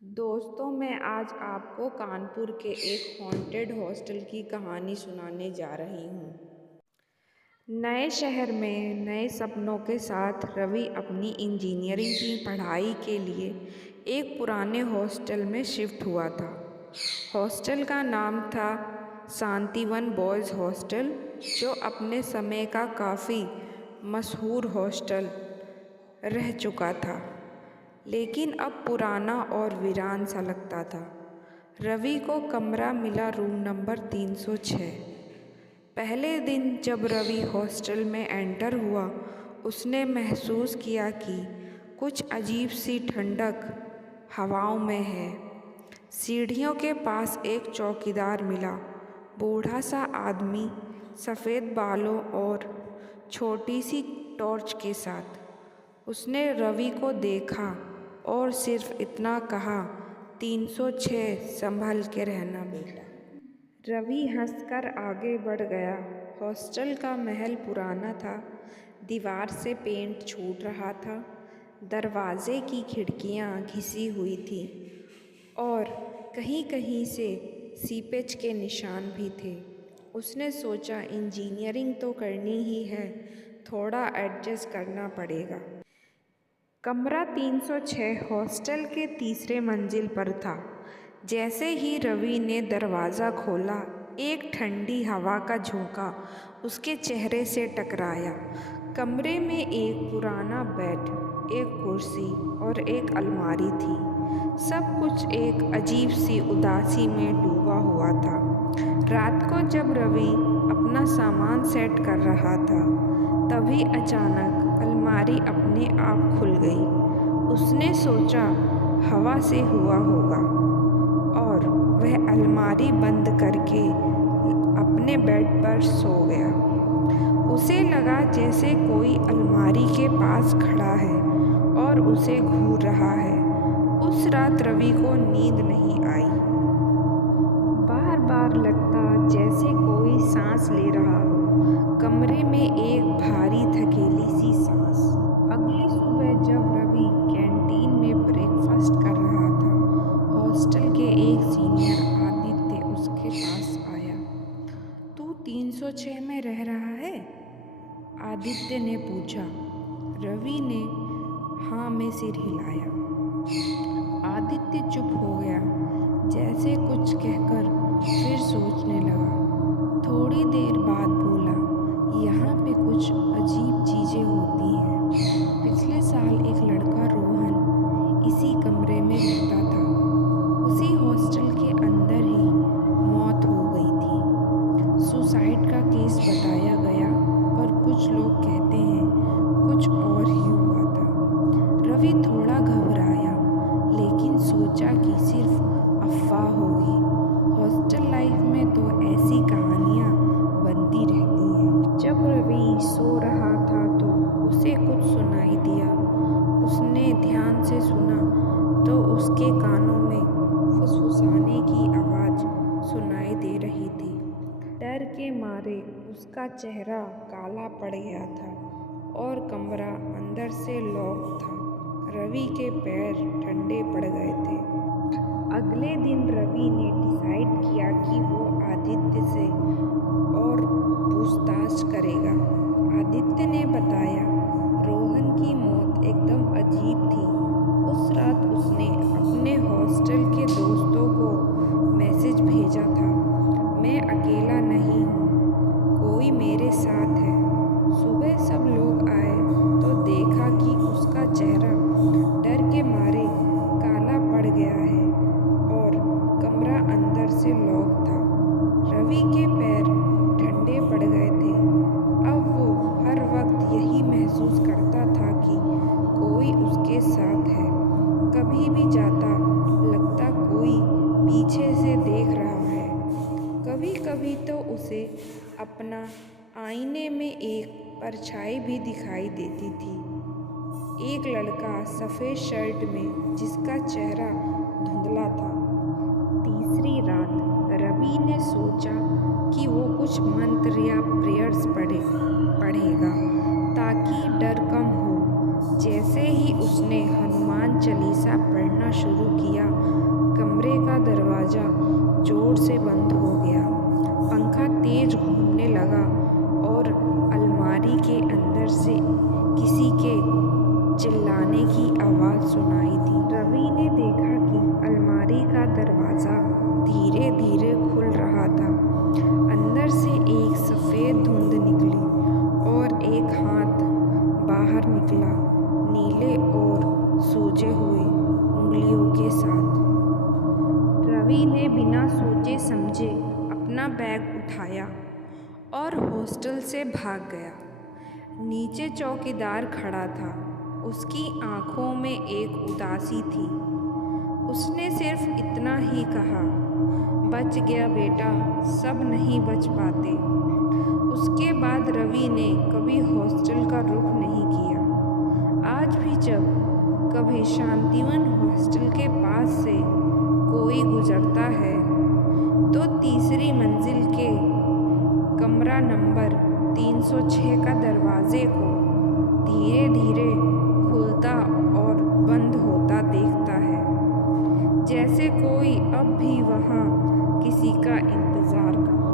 दोस्तों, मैं आज आपको कानपुर के एक हॉन्टेड हॉस्टल की कहानी सुनाने जा रही हूँ। नए शहर में नए सपनों के साथ रवि अपनी इंजीनियरिंग की पढ़ाई के लिए एक पुराने हॉस्टल में शिफ्ट हुआ था। हॉस्टल का नाम था शांतिवन बॉयज़ हॉस्टल, जो अपने समय का काफ़ी मशहूर हॉस्टल रह चुका था, लेकिन अब पुराना और वीरान सा लगता था। रवि को कमरा मिला रूम नंबर 306। पहले दिन जब रवि हॉस्टल में एंटर हुआ, उसने महसूस किया कि कुछ अजीब सी ठंडक हवाओं में है। सीढ़ियों के पास एक चौकीदार मिला, बूढ़ा सा आदमी, सफ़ेद बालों और छोटी सी टॉर्च के साथ। उसने रवि को देखा और सिर्फ इतना कहा, 306, संभल के रहना बेटा। रवि हंसकर आगे बढ़ गया। हॉस्टल का महल पुराना था, दीवार से पेंट छूट रहा था, दरवाजे की खिड़कियां घिसी हुई थीं और कहीं कहीं से सीपेज के निशान भी थे। उसने सोचा, इंजीनियरिंग तो करनी ही है, थोड़ा एडजस्ट करना पड़ेगा। कमरा 306 हॉस्टल के तीसरे मंजिल पर था। जैसे ही रवि ने दरवाज़ा खोला, एक ठंडी हवा का झोंका उसके चेहरे से टकराया। कमरे में एक पुराना बेड, एक कुर्सी और एक अलमारी थी। सब कुछ एक अजीब सी उदासी में डूबा हुआ था। रात को जब रवि अपना सामान सेट कर रहा था, तभी अचानक अलमारी अपने आप खुल गई। उसने सोचा हवा से हुआ होगा और वह अलमारी बंद करके अपने बेड पर सो गया। उसे लगा जैसे कोई अलमारी के पास खड़ा है और उसे घूर रहा है। उस रात रवि को नींद नहीं आई। बार बार लगता जैसे कोई सांस ले रहा हो, कमरे में एक भारी थकेली सी सांस। अगली सुबह जब रवि कैंटीन में ब्रेकफास्ट कर रहा था, हॉस्टल के एक सीनियर आदित्य उसके पास आया। तू 306 में रह रहा है? आदित्य ने पूछा। रवि ने हाँ में सिर हिलाया। आदित्य चुप हो गया, जैसे कुछ कहकर फिर सोचने लगा। थोड़ी देर बाद बोला, यहाँ पे कुछ अजीब चीज़ें होती हैं। पिछले साल एक लड़का रोहन इसी कमरे में रहता था। उसी हॉस्टल के अंदर ही मौत हो गई थी। सुसाइड का केस बताया गया, पर कुछ लोग कहते हैं कुछ और ही हुआ था। रवि थोड़ा घबराया, लेकिन सोचा कि सिर्फ अफवाह होगी। हॉस्टल लाइफ में तो ऐसी कहानियाँ बनती रहती हैं। जब रवि सो रहा था तो उसे कुछ सुनाई दिया। उसने ध्यान से सुना तो उसके कानों में फुसफुसाने की आवाज़ सुनाई दे रही थी। डर के मारे उसका चेहरा काला पड़ गया था और कमरा अंदर से लॉक था। रवि के पैर ठंडे पड़ गए थे। अगले दिन रवि ने डिसाइड किया कि वो आदित्य से और पूछताछ करेगा। आदित्य ने बताया, रोहन की मौत एकदम अजीब थी। उस रात उसने अपने हॉस्टल के दोस्तों को मैसेज भेजा था, मैं अकेला नहीं हूँ, कोई मेरे साथ है। सुबह सब लोग आए तो देखा कि उसका चेहरा डर के मारे काला पड़ गया है और कमरा अंदर से लॉक था। रवि के पैर ठंडे पड़ गए थे। अब वो हर वक्त यही महसूस करता था कि कोई उसके साथ है। कभी भी जाता, लगता कोई पीछे से देख रहा है। कभी कभी तो उसे अपना आईने में एक परछाई भी दिखाई देती थी। एक लड़का सफ़ेद शर्ट में, जिसका चेहरा धुंधला था। तीसरी रात रवि ने सोचा कि वो कुछ मंत्र या प्रेयर्स पढ़ेगा ताकि डर कम हो। जैसे ही उसने हनुमान चालीसा पढ़ना शुरू किया, जोर से बंद हो गया। पंखा तेज घूमने लगा और अलमारी के अंदर से किसी के चिल्लाने की आवाज़ सुनाई दी। रवि ने देखा कि अलमारी का दरवाज़ा धीरे धीरे खुल रहा था। अंदर से एक सफ़ेद धुंध निकली और एक हाथ बाहर निकला, नीले और सूजे हुए उंगलियों के साथ। रवि ने बिना सोचे समझे अपना बैग उठाया और हॉस्टल से भाग गया। नीचे चौकीदार खड़ा था। उसकी आंखों में एक उदासी थी। उसने सिर्फ इतना ही कहा, बच गया बेटा, सब नहीं बच पाते। उसके बाद रवि ने कभी हॉस्टल का रुख नहीं किया। आज भी जब कभी शांतिवन हॉस्टल के पास से कोई गुजरता है तो तीसरी मंजिल के कमरा नंबर 306 का दरवाजे को धीरे धीरे खुलता और बंद होता देखता है, जैसे कोई अब भी वहाँ किसी का इंतज़ार करता है।